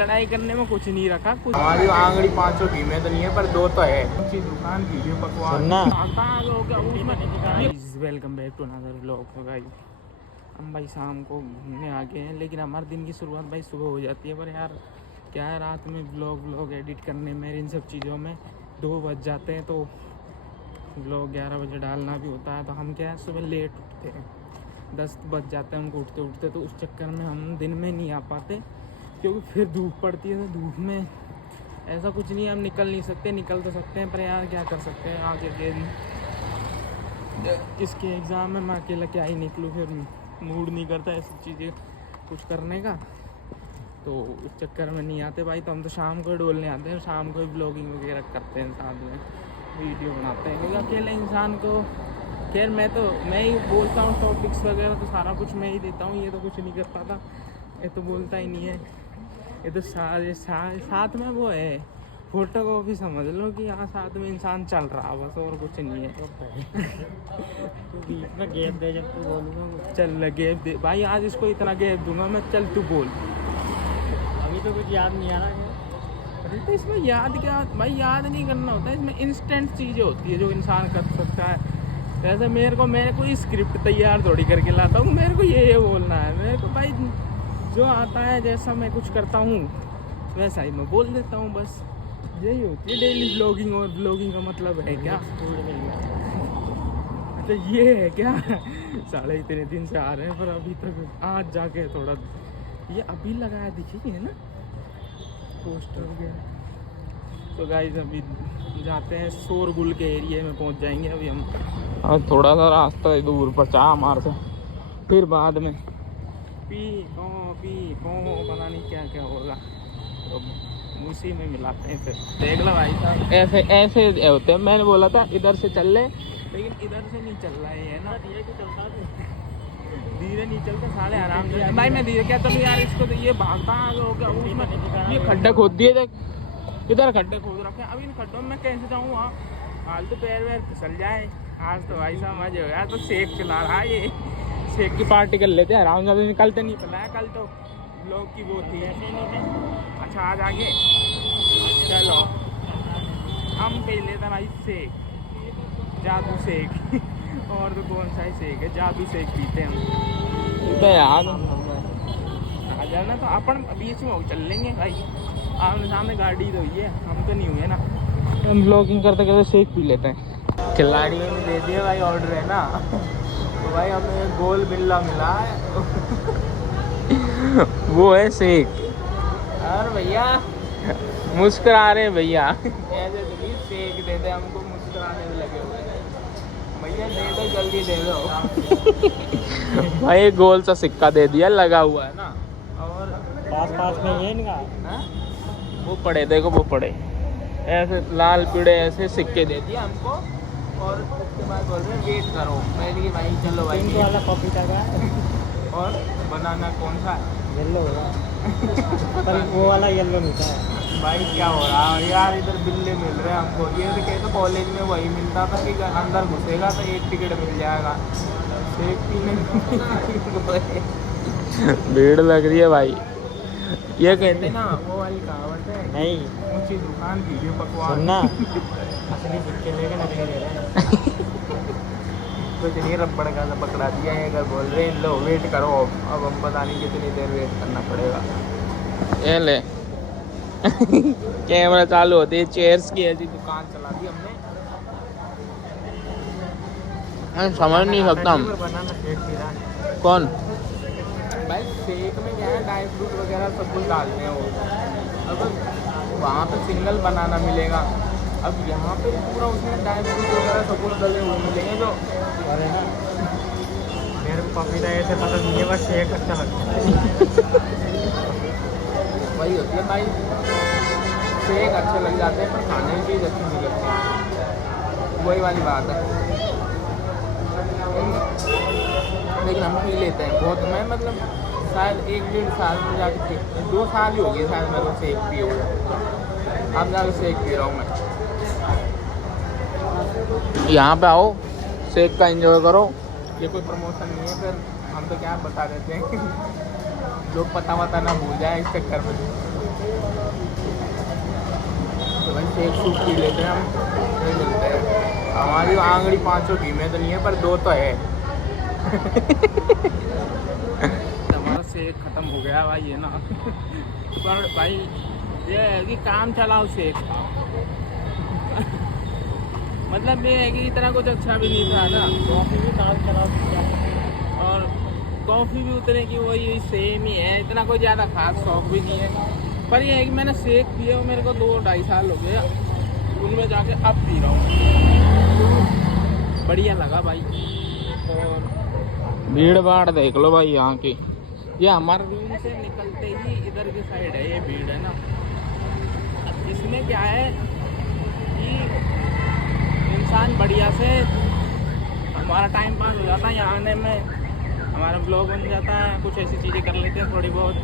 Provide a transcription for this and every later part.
लड़ाई करने में कुछ नहीं रखा कुछ। हमारी आंगड़ी 500 की में तो नहीं है, पर 2 तो है। अच्छी दुकान की ये पकवान। Welcome back to another vlog. तो गाइस हम भाई शाम को घूमने आ गए हैं, लेकिन हमारे दिन की शुरुआत भाई सुबह हो जाती है। पर यार क्या है, रात में व्लॉग एडिट करने में, इन सब चीज़ों में 2 बज जाते हैं। तो व्लॉग 11 बजे डालना भी होता है। तो हम क्या है, सुबह लेट उठते हैं, 10 बज जाते हैं हमको उठते। तो उस चक्कर में हम दिन में नहीं आ पाते, क्योंकि फिर धूप पड़ती है। तो धूप में ऐसा कुछ नहीं है, हम निकल नहीं सकते। निकल तो सकते हैं, पर यार क्या कर सकते हैं, आगे के किसके एग्ज़ाम में मैं अकेला क्या ही निकलूँ। फिर मूड नहीं करता ऐसी चीज़ें कुछ करने का, तो उस चक्कर में नहीं आते भाई। तो हम तो शाम को ही डोलने आते हैं, शाम को ही ब्लॉगिंग वगैरह करते हैं, साथ में वीडियो बनाते हैं। क्योंकि अकेले इंसान को, खैर मैं ही बोलता हूँ टॉपिक्स वगैरह, तो सारा कुछ मैं ही देता हूँ। ये तो कुछ नहीं कर पाता, ये तो बोलता ही नहीं है। ये तो साथ में वो है, फोटो कॉपी समझ लो कि यहाँ साथ में इंसान चल रहा, बस और कुछ नहीं है। तो बीच में गैप दे, जब तू बोलूँगा चल गैप दे भाई, आज इसको इतना गैप दूंगा मैं, चल तू बोल। अभी तो कुछ याद नहीं आ रहा है। तो इसमें याद क्या भाई, याद नहीं करना होता है, इसमें इंस्टेंट चीज़ें होती है जो इंसान कर सकता है। जैसे मैं कोई स्क्रिप्ट तैयार थोड़ी करके लाता हूँ, मेरे को ये बोलना है। मेरे को भाई जो आता है, जैसा मैं कुछ करता हूँ वैसा ही मैं बोल देता हूँ, बस यही होती है डेली व्लॉगिंग। और व्लॉगिंग का मतलब है क्या, अच्छा ये है क्या। साढ़े इतने दिन से आ रहे हैं, पर अभी तक आज जाके थोड़ा ये अभी लगाया दिखी है ना पोस्टर वगैरह। तो गाइस अभी जाते हैं, शोरगुल के एरिया में पहुंच जाएंगे अभी हम। और थोड़ा सा रास्ता है दूर पर चाह मार से, फिर बाद में पी को पता नहीं क्या क्या होगा, तो उसी में मिलाते हैं। फिर देख लो भाई साहब, ऐसे होते हैं। मैंने बोला था इधर से चल ले, लेकिन इधर से नहीं चल रहा है ना, धीरे नहीं चलते साले, आराम से। भाई मैं धीरे क्या चलूँ यार, इसको तो ये भागता हो गया उसमें। ये खड्डा खोद दिए, देख इधर खड्डे खोद रखे हैं। अब इन खड्डों में मैं कैसे जाऊँ वहाँ, हाल तो पैर वैर फिसल जाए। आज तो भाई साहब मजे हो गया, तो सेक चला रहा है, ये सेक की पार्टी कर लेते हैं आराम से। निकलते नहीं पड़ा है, कल तो लोग की वो थी। अच्छा आज आगे चलो हम पी लेते भाई सेक, जादू सेक। और तो कौन सा ही सेक है, जादू सेक पीते हैं हम। यार आ जाना, तो अपन बीच में चल लेंगे भाई, आमने सामने गाड़ी तो हुई है, हम तो नहीं हुए ना। हम ब्लॉगिंग करते करते सेक पी लेते हैं। खिलाड़ियों ने दे दिया भाई ऑर्डर है ना, तो भाई हमें गोल बिल्ला मिला है। वो है सेक। और भैया मुस्कुरा रहे भैया, ऐसे तो नहीं, सेक दे दे हमको, मुस्कुराने में लगे हुए हैं। भैया दे दो, जल्दी दे दो। भाई गोल सा सिक्का दे दिया, लगा हुआ है ना। और पास में ये इनका वो पड़े, देखो वो पड़े ऐसे लाल पीड़े ऐसे सिक्के दे दिया हमको। और उसके बाद बोल रहे हैं वेट करो। मैंने कि भाई चलो भाई, पिंक वाला पपीता का और बनाना कौन सा येलो होगा, पर वो वाला येलो मिलता है। भाई क्या हो रहा है यार, इधर बिल्ले मिल रहे हैं हमको। ये तो कहते कॉलेज में वही मिलता था कि अंदर घुसेगा तो 1 टिकट मिल जाएगा, सेक पीने। भीड़ लग रही है भाई, ये कहते ना वो वाली कहावत है, नहीं ऊंची दुकान की ये पकवान। सुनना, असली सिक्के लेके नकली ले रहे हैं। कुछ नहीं, रबड़ का सा पकड़ा दिया है, अगर बोल रहे हैं लो वेट करो। अब हम पता नहीं कितनी देर वेट करना पड़ेगा। ये ले। कैमरा चालू होती है, चेयर्स की ऐसी दुकान चला दी हमने। समझ नहीं सकता हम। बनाना शेक पी रहा है कौन भाई। शेक में क्या है, ड्राई फ्रूट वगैरह सब कुछ डालते हैं वो। अब वहाँ पे सिंगल बनाना मिलेगा, अब यहाँ पे पूरा उसमें ड्राई फ्रूट वगैरह सब कुछ डले हुए मिलेंगे। जो अरे ना मेरे पपीता ऐसे पसंद नहीं है, बस शेक अच्छा लगता है। वही होती है भाई, शेक अच्छे लग जाते हैं, पर खाने की चीज़ अच्छी नहीं लगती। वही वाली बात है। लेकिन हम पी लेते हैं बहुत। मैं मतलब शायद 1-1.5 साल में जाके 2 साल ही हो गए शायद मेरे को सेक पिए हुए। अब जाके सेक पी रहा हूँ मैं। यहाँ पे आओ, सेक का एंजॉय करो। ये कोई प्रमोशन नहीं है, फिर हम तो क्या बता देते हैं। लोग पता वता ना भूल जाए इस चक्कर में। शेक सूप पी लेते हैं हम, नहीं मिलते हैं। हमारी आंगड़ी 500 की में तो नहीं है, पर 2 तो है। हमारा शेक खत्म हो गया भाई, ये ना। पर भाई ये है कि काम चलाओ शेक। मतलब ये है कि इतना कुछ अच्छा भी नहीं था ना, कॉफी भी काम चला दिया। और कॉफ़ी भी उतने की वही सेम ही है, इतना कोई ज़्यादा खास शौक भी नहीं है। पर ये है कि मैंने शेक पिया और मेरे को 2-2.5 साल हो गए, उनमें जाके अब पी रहा हूँ, बढ़िया लगा भाई। और भीड़ भाड़ देख लो भाई यहाँ की, ये हमारे रूम से निकलते ही इधर की साइड है ये भीड़, है ना। इसमें क्या है कि इंसान बढ़िया से हमारा टाइम पास हो जाता है यहाँ आने में, हमारा ब्लॉग बन जाता है, कुछ ऐसी चीज़ें कर लेते हैं थोड़ी बहुत,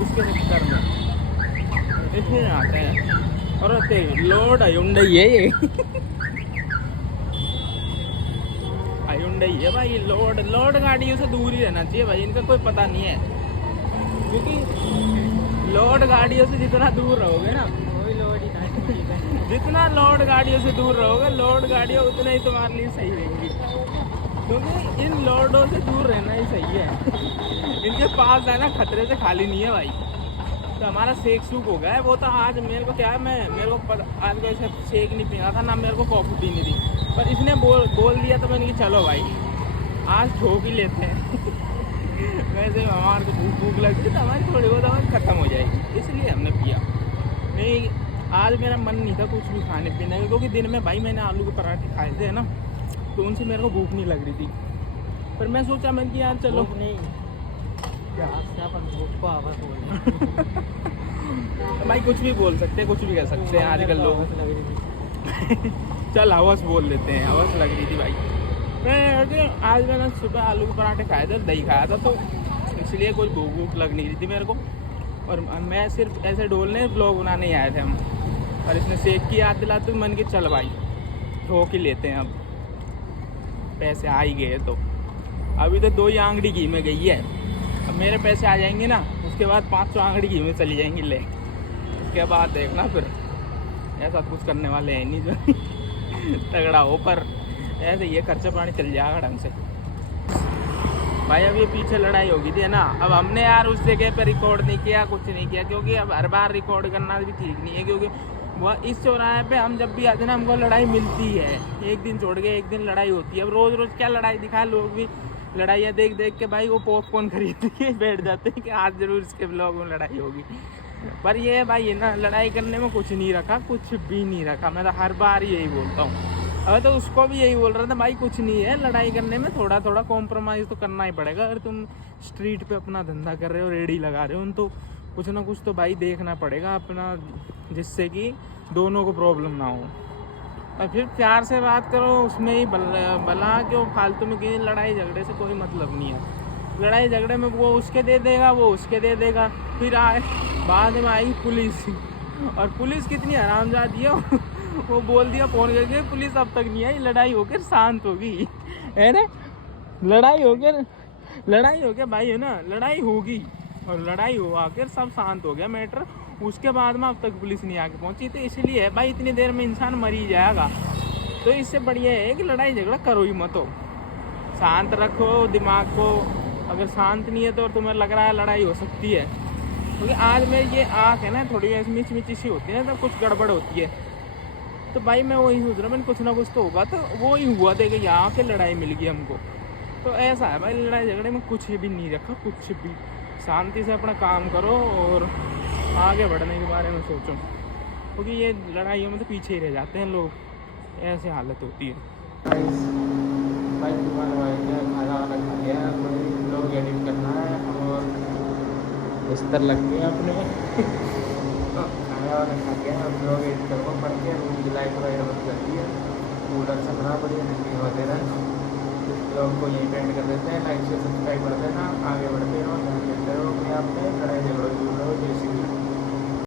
उसके चक्कर में इसमें आते हैं। और लोड Hyundai है ये। Hyundai है भाई, लोड गाड़ियों से दूर ही रहना चाहिए भाई, इनका कोई पता नहीं है। क्योंकि लोड गाड़ियों से जितना दूर रहोगे ना, कोई लोड ही नहीं। जितना लोड गाड़ियों से दूर रहोगे, लोड गाड़ियाँ उतना ही तुम्हारे लिए सही रहेंगी। क्योंकि इन लोडों से दूर रहना ही सही है। इनके पास है ना, खतरे से खाली नहीं है भाई। तो हमारा शेक सूप हो गया है, वो तो आज मेरे को क्या है, मेरे को आज को ऐसे शेक नहीं पीना था ना, मेरे को कॉफ़ी पीनी थी, पर इसने बोल दिया तो मैंने कहा चलो भाई आज ठोक ही लेते हैं। वैसे हमारे को भूख लगती है तो हमारी थोड़ी बहुत हमारी ख़त्म हो जाएगी, इसलिए हमने पिया। नहीं, आज मेरा मन नहीं था कुछ भी खाने पीने का, क्योंकि दिन में भाई मैंने आलू के पराठे खाए थे ना, तो उनसे मेरे को भूख नहीं लग रही थी। पर मैं सोचा मैंने कि यार चलो नहीं क्या अपन भूख को आवाज़ बोल भाई कुछ भी बोल सकते हैं, कुछ भी कह सकते हैं आजकल लोग। लग रही थी। चल हवस बोल लेते हैं, हवस लग रही थी भाई। मैं आज मैंने सुबह आलू के पराठे खाए थे, दही खाया था, तो इसलिए कोई भूख लग नहीं रही थी मेरे को। और मैं सिर्फ ऐसे डोलने ब्लॉग बनाने ही आए थे हम, और इसने शेक की याद दिलाते तो मन की चल भाई ठोक ही लेते हैं, अब पैसे आ ही गए। तो अभी तो 2 ही आंगड़ी घी में गई है, अब मेरे पैसे आ जाएंगे ना, उसके बाद 500 आंगड़ी घी में चली जाएंगी ले, उसके बाद देखना फिर ऐसा कुछ करने वाले हैं नहीं जो तगड़ा हो, पर ऐसे ये खर्चा पानी चल जाएगा ढंग से भाई। अब ये पीछे लड़ाई होगी थी ना, अब हमने यार उस जगह पे रिकॉर्ड नहीं किया, कुछ नहीं किया, क्योंकि अब हर बार रिकॉर्ड करना भी ठीक नहीं है, क्योंकि वह इस चौराहे पे हम जब भी आते ना हमको लड़ाई मिलती है, एक दिन छोड़ के एक दिन लड़ाई होती है। अब रोज़ रोज़ क्या लड़ाई दिखाए, लोग भी लड़ाइयाँ देख देख के भाई वो पॉपकॉर्न खरीद के बैठ जाते हैं कि आज जरूर इसके ब्लॉग में लड़ाई होगी। पर ये है भाई, ये ना लड़ाई करने में कुछ नहीं रखा, कुछ भी नहीं रखा, मैं तो हर बार यही बोलता हूँ। अब तो उसको भी यही बोल रहा था भाई, कुछ नहीं है लड़ाई करने में, थोड़ा थोड़ा कॉम्प्रोमाइज़ तो करना ही पड़ेगा। अगर तुम स्ट्रीट पे अपना धंधा कर रहे हो, रेडी लगा रहे हो, तो कुछ ना कुछ तो भाई देखना पड़ेगा अपना, जिससे कि दोनों को प्रॉब्लम ना हो। और फिर प्यार से बात करो, उसमें ही भला क्यों फालतू में कहीं लड़ाई झगड़े से कोई मतलब नहीं है। लड़ाई झगड़े में वो उसके दे देगा, वो उसके दे देगा, फिर आए बाद में आई पुलिस, और पुलिस कितनी हरामजादी है, वो बोल दिया फ़ोन करके पुलिस अब तक नहीं आई, लड़ाई होकर शांत होगी, है ना। लड़ाई होकर भाई है ना, लड़ाई होगी और लड़ाई हो आकर सब शांत हो गया मैटर, उसके बाद में अब तक पुलिस नहीं आके पहुंची। तो इसलिए भाई इतनी देर में इंसान मर ही जाएगा, तो इससे बढ़िया है कि लड़ाई झगड़ा करो ही मत हो, शांत रखो दिमाग को। अगर शांत नहीं है तो तुम्हें लग रहा है लड़ाई हो सकती है, क्योंकि आज मेरी ये आँख है ना थोड़ी ऐसी मिच सी होती है ना, तो कुछ गड़बड़ होती है। तो भाई मैं वही सोच रहा हूँ, मैंने कुछ ना कुछ तो होगा, तो वो ही हुआ देगा, यहाँ पे लड़ाई मिल गई हमको। तो ऐसा है भाई, लड़ाई झगड़े में कुछ भी नहीं रखा, कुछ भी शांति से अपना काम करो और आगे बढ़ने के बारे में सोचो, क्योंकि ये लड़ाइयों में तो पीछे ही रह जाते हैं लोग, ऐसे हालत होती है। भाई खाना वाना खा गया, लोग एडिट करना है और बिस्तर लग गए अपने। खाना वाना खा गया, हम लोग एडिट करना पड़ गया, रूम की लाइट वगैरह बंद कर दी है, कूलर चल रहा बढ़िया, ठंडी वगैरह। इस ब्लॉग को यहीं पेंड कर देते हैं, लाइक से सब्सक्राइब कर देना, आगे बढ़ते रहो, ध्यान देते रहो अपने आप में, लड़ाई झगड़ों दूर रहो, जैसे